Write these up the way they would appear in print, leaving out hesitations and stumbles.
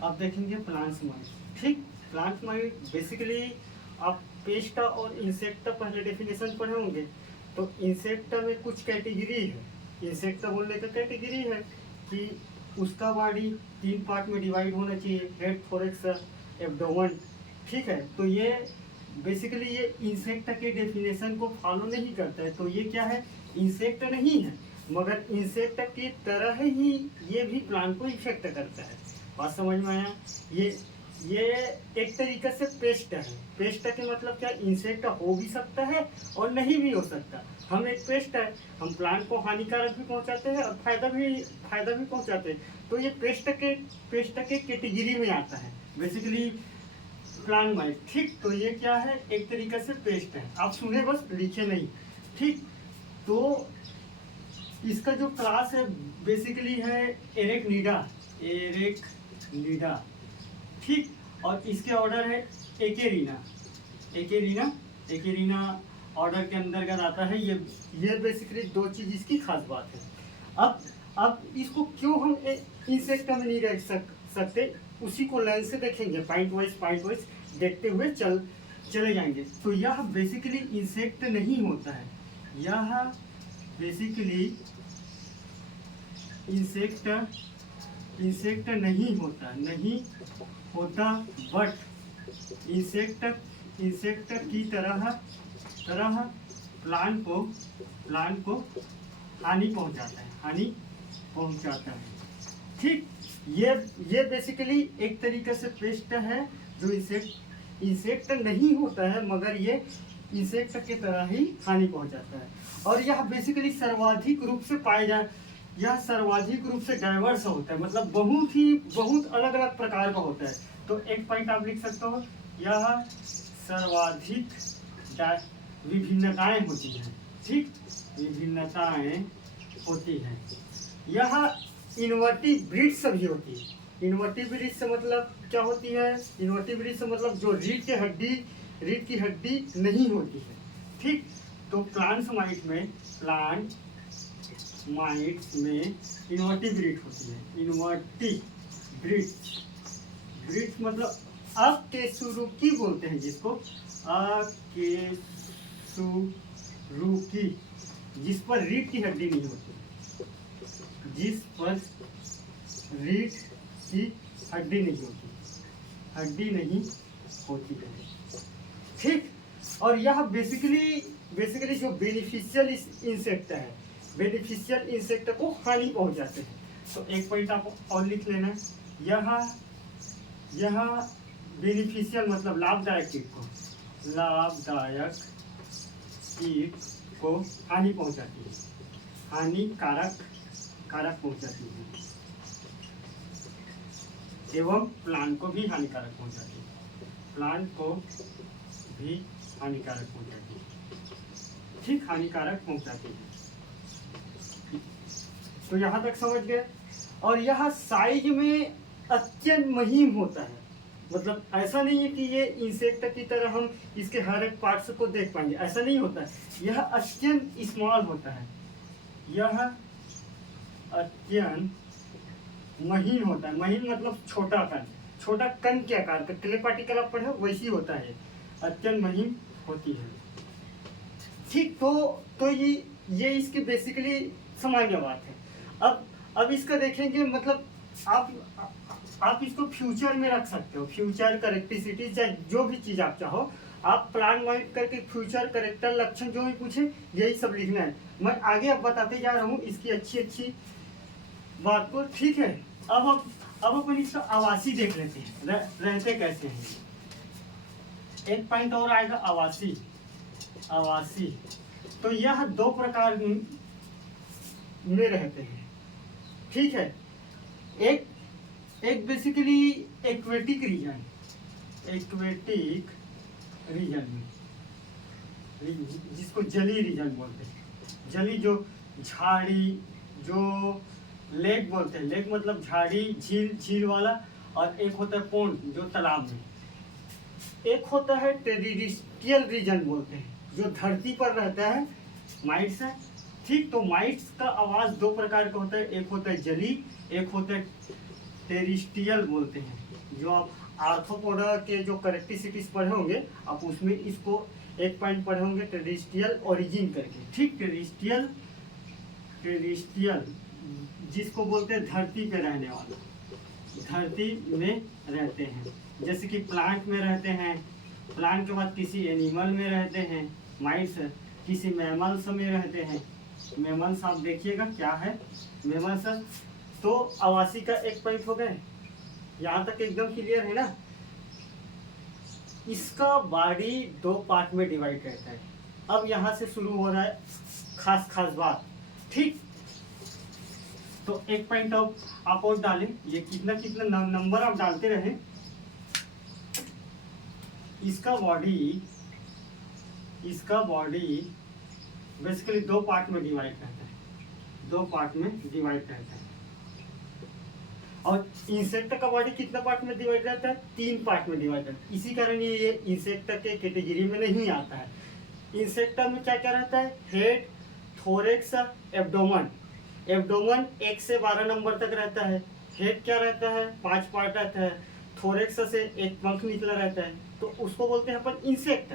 आप देखेंगे plants might. ठीक, प्लांट माइट बेसिकली आप पेस्टा और इंसेक्टा पहले डेफिनेशन पढ़े होंगे। तो इंसेक्टा में कुछ कैटेगरी है। इंसेक्टा बोलने का कैटेगरी है कि उसका बॉडी 3 पार्ट में डिवाइड होना चाहिए, हेड, थोरैक्स, एब्डोमेन। ठीक है, तो ये बेसिकली ये इंसेक्ट के डेफिनेशन को फॉलो नहीं करता है। तो ये क्या है, इंसेक्ट नहीं है, मगर इंसेक्ट की तरह ही ये भी प्लांट को इफेक्ट करता है। बात समझ में आया? ये एक तरीके से पेस्ट है। पेस्ट के मतलब क्या, इंसेक्ट हो भी सकता है और नहीं भी हो सकता। हम एक पेस्ट है, हम प्लांट को हानिकारक भी पहुंचाते हैं और फायदा भी पहुंचाते हैं। तो ये पेस्ट के कैटेगरी में आता है बेसिकली प्लांट माइट। ठीक, तो ये क्या है, एक तरीके से पेस्ट है। आप सुने बस, लिखे नहीं। ठीक, तो इसका जो क्लास है बेसिकली है एरेक्निडा। ठीक, और इसके ऑर्डर है एकेरिना ऑर्डर के अंतर्गत आता है। ये बेसिकली 2 चीज इसकी खास बात है। अब इसको क्यों हम इंसेक्ट में नहीं रख सकते, उसी को लाइन से देखेंगे, पॉइंट वाइज देखते हुए चले जाएंगे। तो यह बेसिकली इंसेक्ट नहीं होता है, यह बेसिकली इंसेक्ट नहीं होता, बट इंसेक्ट की तरह प्लांट को हानि पहुंचाता है। ठीक, ये बेसिकली एक तरीके से पेस्ट है जो इंसेक्ट नहीं होता है, मगर ये इंसेक्ट की तरह ही हानि पहुंचाता है। और यह बेसिकली सर्वाधिक रूप से डाइवर्स होता है, मतलब बहुत अलग अलग प्रकार का होता है। तो एक पॉइंट आप लिख सकते हो, यह सर्वाधिक विभिन्नताएं होती हैं। ठीक, विभिन्नताएं होती हैं। यह इनवर्टिव ब्रीड्स भी होती है। इनवर्टिव ब्रीड से मतलब क्या होती है, इनवर्टिव ब्रीड से मतलब जो रीढ़ की हड्डी नहीं होती है। ठीक, तो प्लांट माइट्स में इनवर्टिव ब्रीड होती है। इनवर्टिव ब्रीड मतलब अकेशुरुकी बोलते हैं जिसको, अकेशुरुकी, जिस पर रीढ़ की हड्डी नहीं होती, जिस पर रीढ़ की हड्डी नहीं होती है। ठीक, और यह बेसिकली जो बेनिफिशियल इंसेक्ट है, बेनिफिशियल इंसेक्ट को हानि पहुंचाते हैं। तो एक पॉइंट आप और लिख लेना, यह बेनिफिशियल मतलब लाभदायक कीट को हानि पहुंचाती है, हानिकारक पहुंचाती है, एवं प्लांट को भी हानिकारक पहुंचाती है। ठीक, हानिकारक पहुंचाती है। तो यहाँ तक समझ गए। और यह साइज में अत्यंत महीन होता है, मतलब ऐसा नहीं है कि ये इंसेक्ट की तरह हम इसके हर एक पार्ट्स को देख पाएंगे, ऐसा नहीं होता है। यह अत्यंत स्मॉल होता है, यह अत्यंत महीन होता है। महीन मतलब छोटा कण के आकार का, क्ले पार्टिकल आप पढ़े वैसी होता है, अत्यंत महीन होती है। ठीक, तो ये इसकी बेसिकली सामान्य बात है। अब इसका देखेंगे, मतलब आप इसको फ्यूचर में रख सकते हो, फ्यूचर करेक्टिसिटी चाहे जो भी चीज आप चाहो, आप प्लान माइंड करके फ्यूचर करेक्टर लक्षण जो भी पूछे यही सब लिखना है। मैं आगे अब बताते जा रहा हूँ इसकी अच्छी बात को। ठीक है, अब अपन इसका आवासी देख लेते हैं, रहते कैसे हैं। एक पॉइंट और आएगा, आवासी। तो यह 2 प्रकार में रहते हैं। ठीक है, एक बेसिकली एक्वेटिक रीजन में, जिसको जली रीजन बोलते हैं। जली जो झाड़ी, जो लेक बोलते हैं, लेक मतलब झाड़ी झील वाला, और एक होता है पोंड जो तालाब में। एक होता है टेरिस्ट्रियल रीजन बोलते हैं, जो धरती पर रहता है, माइट्स है। ठीक, तो माइट्स का आवाज 2 प्रकार का होता है, एक होता है जली, एक होता है टेरिस्ट्रियल बोलते हैं। जो आप आर्थ्रोपोडा के जो करेक्टिसिटीज पढ़े होंगे, आप उसमें इसको एक पॉइंट पढ़े होंगे, टेरेस्ट्रियल ओरिजिन करके। ठीक, टेरेस्ट्रियल जिसको बोलते हैं धरती पे रहने वाला, धरती में रहते हैं। जैसे कि प्लांट में रहते हैं, प्लांट के बाद किसी एनिमल में रहते हैं, माइट्स, किसी मैमल्स में रहते हैं। मैमल्स आप देखिएगा क्या है मैमल्स। तो आवासी का एक पॉइंट हो गए, यहाँ तक एकदम क्लियर है ना। इसका बॉडी 2 पार्ट में डिवाइड रहता है। अब यहाँ से शुरू हो रहा है खास बात। ठीक, तो एक पॉइंट आप और डालें, ये कितना नंबर आप डालते रहे। इसका बॉडी बेसिकली 2 पार्ट में डिवाइड रहता है, 2 पार्ट में डिवाइड रहता है। और इंसेक्ट का बॉडी कितना पार्ट में डिवाइड रहता है? 3 पार्ट में डिवाइड रहता है। इसी कारण ये इंसेक्ट के कैटेगरी में नहीं आता है। इंसेक्ट में क्या क्या रहता है? Head, thorax, abdomen. एब्डोमेन 1 से 12 नंबर तक रहता है। हेड क्या रहता है? 5 पार्ट रहता है। थोरेक्स से एक पंख निकला रहता है, तो उसको बोलते हैं अपन इंसेक्ट।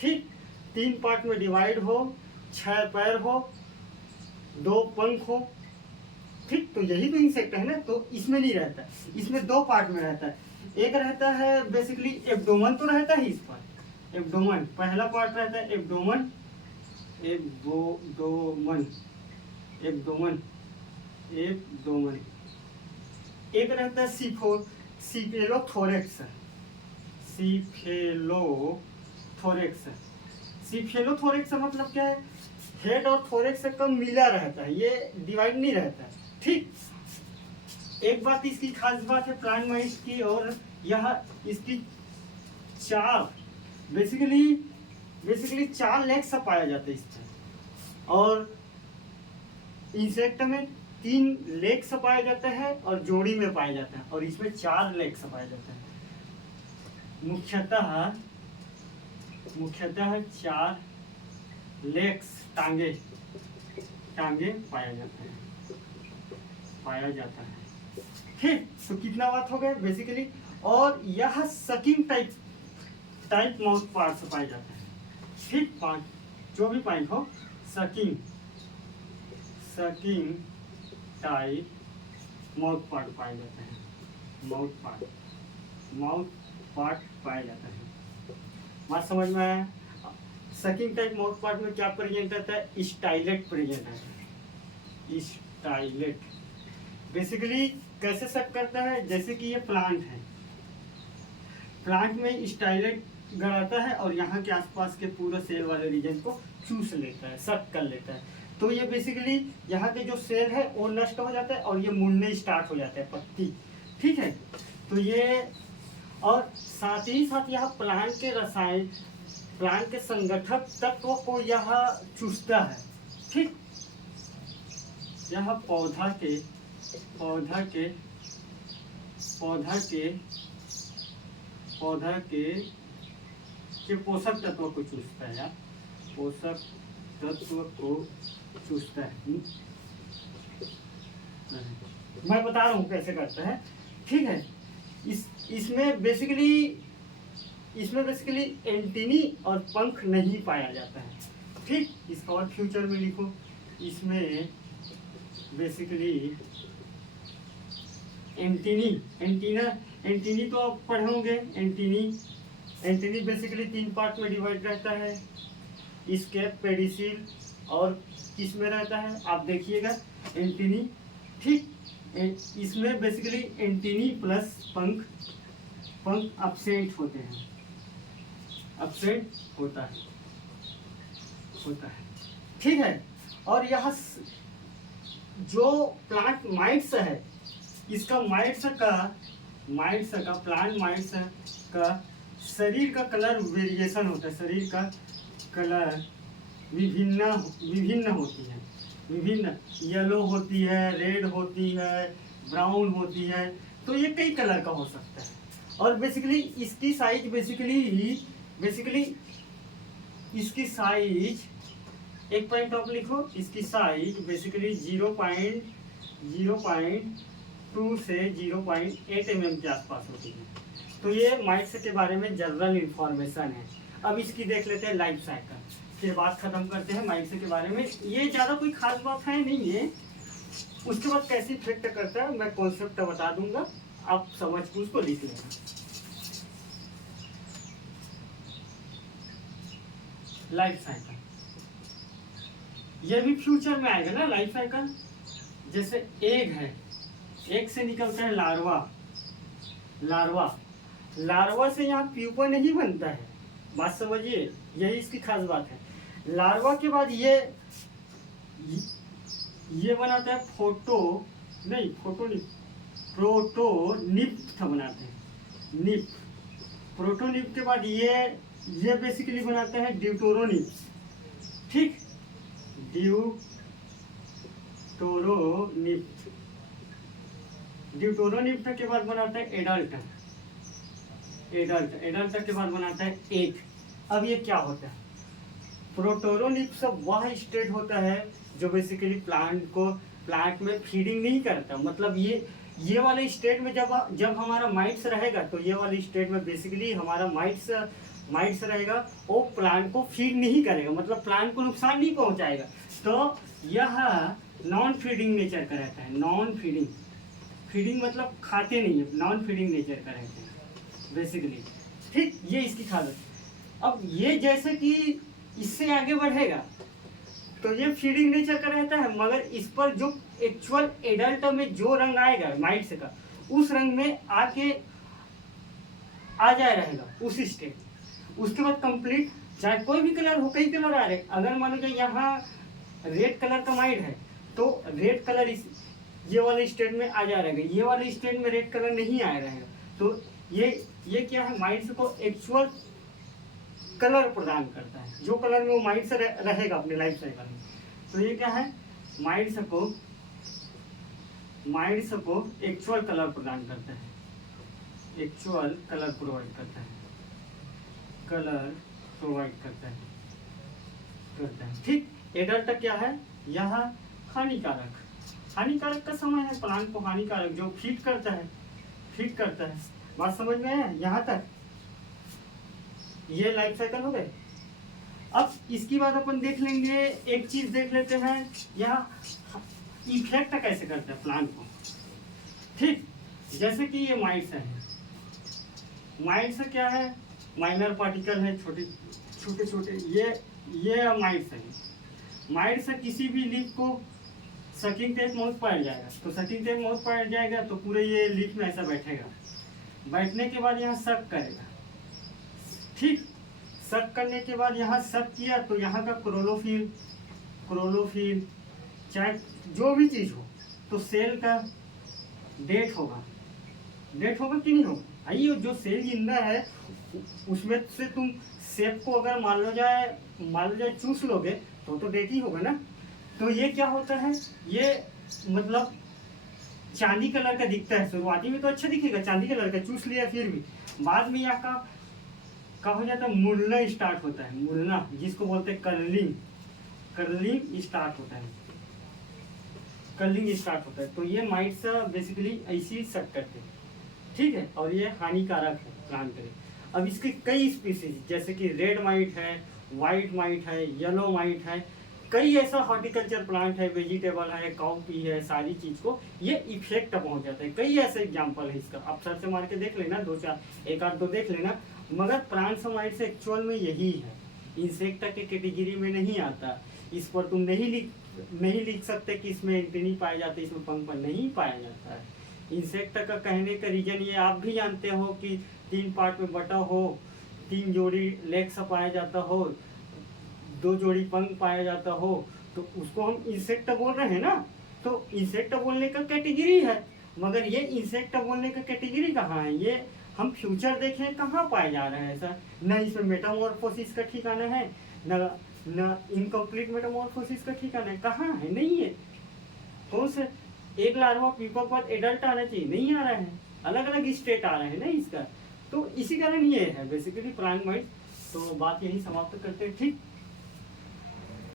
ठीक, 3 पार्ट में डिवाइड हो, 6 पैर हो, 2 पंख हो। ठीक, तो यही तो इंसेक्ट है ना। तो इसमें नहीं रहता, इसमें 2 पार्ट में रहता है। एक रहता है बेसिकली एब्डोमेन, तो रहता है इस पर एब्डोमेन, पहला पार्ट रहता है एब्डोमेन। एक रहता है सिफेलोथोरेक्स। सिफेलोथोरेक्स मतलब क्या है? हेड और थोरेक्स का मिला रहता है, ये डिवाइड नहीं रहता है। ठीक, एक बात इसकी खास बात है प्लांट माइट्स की, और यह इसकी 4 बेसिकली 4 लेग्स पाया जाता है इसमें। और इंसेक्ट में 3 लेग्स पाया जाता है और जोड़ी में पाया जाता है, और इसमें 4 लेग्स पाया जाता है। मुख्यतः 4 लेग्स, टांगे पाया जाता है। ठीक, तो कितना बात हो गया बेसिकली। और यह सकिंग टाइप माउथ पार्ट पाया जाता है। ठीक, 5 जो भी पॉइंट हो, सकिंग टाइप माउथ पार्ट पाया जाता है। माउथ पार्ट पाया जाता है। बात समझ में आया? सकिंग टाइप माउथ पार्ट में क्या प्रेजेंट रहता है? स्टाइलेट प्रेजेंट रहता है। स्टाइलेट बेसिकली कैसे सक करता है? जैसे कि ये प्लांट है, प्लांट में स्टाइलेट गड़ाता है और यहाँ के आसपास के पूरे सेल वाले रीजन को चूस लेता है, सक कर लेता है। तो ये बेसिकली यहाँ के जो सेल है वो नष्ट हो जाता है और ये मुड़ने स्टार्ट हो जाता है, पत्ती। ठीक है, तो ये, और साथ ही साथ यह प्लांट के संगठक तत्व को यह चूसता है। ठीक, यह पौधा के पोषक तत्व को चूसता है, पोषक तत्व को चूसता है। मैं बता रहा हूँ कैसे करता है। ठीक है, इसमें बेसिकली एंटीनी और पंख नहीं पाया जाता है। ठीक, इसका और फ्यूचर में लिखो। इसमें बेसिकली एंटीनी तो आप पढ़े होंगे। एंटीनी बेसिकली 3 पार्ट में डिवाइड रहता है। स्केप, पेडिसिल और किस में रहता है आप देखिएगा, एंटीनी। ठीक, इसमें बेसिकली एंटीनी प्लस पंख एब्सेंट होते हैं, एब्सेंट होता है। ठीक है, और यह जो प्लांट माइट्स है, इसका प्लांट माइट्स का शरीर का कलर वेरिएशन होता है। शरीर का कलर विभिन्न होती है, येलो होती है, रेड होती है, ब्राउन होती है। तो ये कई कलर का हो सकता है। और बेसिकली इसकी साइज इसकी साइज एक पॉइंट आप लिखो, इसकी साइज बेसिकली 0.0 2 से 0.8 mm के आसपास होती है। तो ये माइट्स के बारे में जनरल इंफॉर्मेशन है। अब इसकी देख लेते हैं लाइफ साइकिल, फिर बात खत्म करते हैं माइट्स के बारे में। ये ज़्यादा कोई खास बात है नहीं है। उसके बाद कैसे इफेक्ट करता है मैं कॉन्सेप्ट बता दूंगा, आप समझ के उसको लिख लेना। लाइफ साइकिल ये भी फ्यूचर में आएगा ना लाइफ साइकिल। जैसे एग है, एग से निकलता है लार्वा, लार्वा से यहाँ प्यूपा नहीं बनता है, बात समझिए, यही इसकी खास बात है। लार्वा के बाद ये बनाता है प्रोटोनिप्थ बनाते हैं, निप्थ। प्रोटोनिप्थ के बाद ये बेसिकली बनाते हैं ड्यूटोरोनिप्थ, ठीक, ड्यूटोरोनिप्थ के बाद बनाता है एडल्ट के बाद बनाता है एग। अब ये क्या होता है? प्रोटोरोनिप्थ वह स्टेट होता है जो बेसिकली प्लांट में फीडिंग नहीं करता। मतलब ये वाले स्टेट में जब हमारा माइट्स रहेगा, तो ये वाले स्टेट में बेसिकली हमारा माइट्स रहेगा, वो प्लांट को फीड नहीं करेगा, मतलब प्लांट को नुकसान नहीं पहुंचाएगा। तो यह नॉन फीडिंग नेचर का रहता है। नॉन फीडिंग मतलब खाते नहीं है, नॉन फीडिंग नेचर का रहता है बेसिकली, ठीक। ये इसकी खास है। अब ये जैसे कि इससे आगे बढ़ेगा तो ये फीडिंग नेचर का रहता है, मगर इस पर जो एक्चुअल एडल्ट में जो रंग आएगा माइट्स का, उस रंग में आके आ जाए रहेगा उस स्टेट। उसके बाद कंप्लीट चाहे कोई भी कलर हो, कई कलर आ रहे, अगर मान लो यहाँ रेड कलर का माइट है तो रेड कलर ये वाले स्टेट में आ जा रहेगा, ये वाले स्टेट में रेड कलर नहीं आया रहेगा। तो ये क्या है, माइट्स को एक्चुअल कलर प्रदान करता है, जो कलर में वो माइट्स रहेगा अपने लाइफ साइकिल में। तो ये क्या है, माइट्स को एक्चुअल कलर प्रदान करता है, एक्चुअल कलर प्रोवाइड करता है, ठीक। एडल्ट क्या है, यह हानिकारक का समय है, प्लांट को हानिकारक जो फीड करता है। बात समझ में है यहाँ तक? ये लाइफ साइकिल हो गए। अब इसकी बात अपन देख लेंगे, एक चीज देख लेते हैं, यहाँ इफेक्ट कैसे करता है प्लांट को, ठीक। जैसे कि ये माइट्स है, माइट्स क्या है, माइनर पार्टिकल है, छोटे ये माइट्स है। माइट्स से किसी भी लीफ को सकिंग टेप माउथ पाया जाएगा, तो सकिंग टेप माउथ पाया जाएगा तो पूरे ये लीफ में ऐसा बैठेगा। बैठने के बाद यहाँ सक करेगा, ठीक। सक करने के बाद यहाँ सक किया तो यहाँ का क्लोरोफिल चाहे जो भी चीज़ हो, तो सेल का डेट होगा कि नहीं होगा? आइए, जो सेल जिंदा है उसमें से तुम सेब को अगर मान लो जाए चूस लोगे तो डेट ही होगा ना। तो ये क्या होता है, ये मतलब चांदी कलर का दिखता है, शुरुआती में तो अच्छा दिखेगा चांदी कलर का, चूस लिया, फिर भी बाद में यहाँ का हो जाता है, मुड़ना स्टार्ट होता है, मुड़ना जिसको बोलते हैं कर्लिंग स्टार्ट होता है। तो ये माइट्स बेसिकली ऐसी सक करते हैं, ठीक है, और ये हानिकारक है प्लांट के लिए। अब इसके कई स्पीसीज जैसे कि रेड माइट है, वाइट माइट है, येलो माइट है, कई ऐसा हॉर्टिकल्चर प्लांट है, वेजिटेबल है, काउपी है, सारी चीज को ये इफेक्ट पहुंच जाता है। कई ऐसे एग्जांपल है इसका, आप सर्च मार के देख लेना, एक आध दो देख लेना। मगर प्लांट्स माइट्स एक्चुअल में यही है, इंसेक्ट के कैटेगरी में नहीं आता। इस पर तुम नहीं लिख सकते कि इसमें एंटीनी पाए जाते, इसमें पंख नहीं पाया जाता है। इंसेक्ट का कहने का रीजन ये आप भी जानते हो कि 3 पार्ट में बटा हो, 3 जोड़ी लेग्स पाया जाता हो, 2 जोड़ी पंख पाया जाता हो, तो उसको हम इंसेक्ट बोल रहे हैं ना। तो इंसेक्ट बोलने का कैटेगरी है, मगर ये इंसेक्ट बोलने का कैटेगरी कहाँ है, ये हम फ्यूचर देखें कहाँ पाया जा रहा है ऐसा। न इसमें मेटामॉर्फोसिस का ठिकाना है, न इनकम्प्लीट मेटामॉर्फोसिस का ठिकाना है, कहाँ है, नहीं है। कौन से एक लार्वा पीपा के बाद एडल्ट आना चाहिए, नहीं आ रहा है, अलग अलग स्टेट आ रहे हैं ना इसका। तो इसी कारण ये है बेसिकली प्लांट माइट। तो बात यही समाप्त करते हैं, ठीक।